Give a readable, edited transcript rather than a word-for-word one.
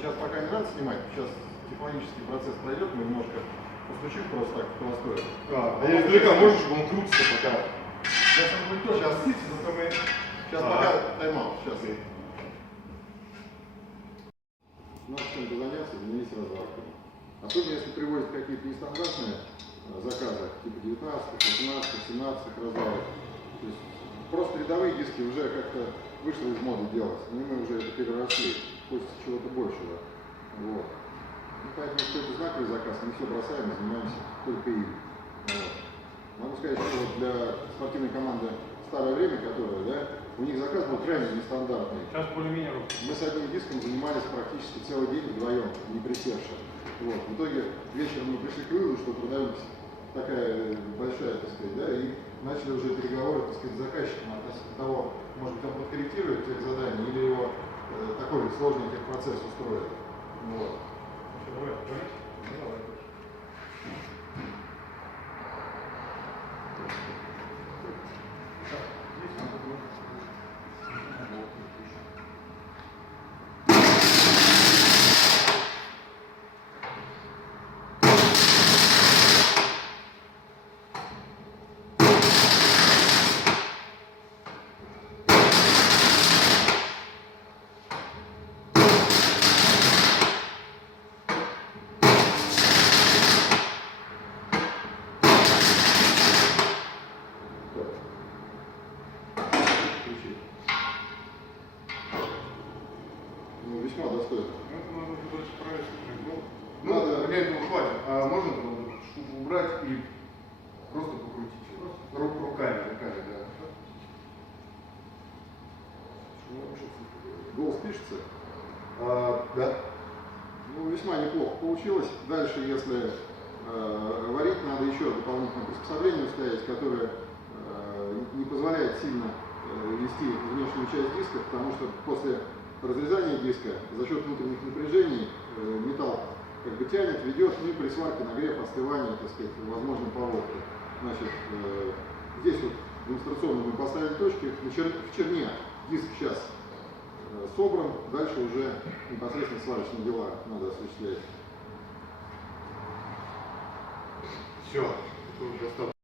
Сейчас пока не надо снимать, сейчас технологический процесс пройдет, мы немножко постучим просто так в холостую. Я издалека можно, чтобы он крутится пока. Сейчас он будет тоже. Сейчас пока тайм-аут. Сейчас. Надо чем-то заняться, занялись разварками. Особенно если приводят какие-то нестандартные заказы, типа 19, 18, 17 развалов. То есть просто рядовые диски уже как-то вышло из моды делать, но мы уже это переросли. Хочется чего-то большего. Вот. Ну, поэтому, если это знаковый заказ, мы все бросаем и занимаемся только им. Вот. Могу сказать, что вот для спортивной команды «Старое время», которая, да, у них заказ был крайне нестандартный. Сейчас более-менее. Мы с одним диском занимались практически целый день вдвоем, не присевши. Вот. В итоге вечером мы пришли к выводу, что продаем такая большая, так сказать, да, и начали уже переговоры, так сказать, с заказчиком относительно того, может быть, он подкорректирует тех заданий или его такой сложный техпроцесс устроит. Вот. Весьма достойно. Это надо дальше проверить. Надо... Для этого хватит. А можно штуку убрать и просто покрутить? Руками, да. Голос пишется? Да. Ну, весьма неплохо получилось. Дальше, если варить, надо еще дополнительное приспособление устоять, которое не позволяет сильно вести внешнюю часть диска, потому что после разрезания диска за счет внутренних напряжений металл как бы тянет, ведет, ну и при сварке, нагрев, остывание, так сказать, возможно, поводки. Значит, здесь вот демонстрационно мы поставили точки, в черне диск сейчас собран, дальше уже непосредственно сварочные дела надо осуществлять. Все, это уже достаточно.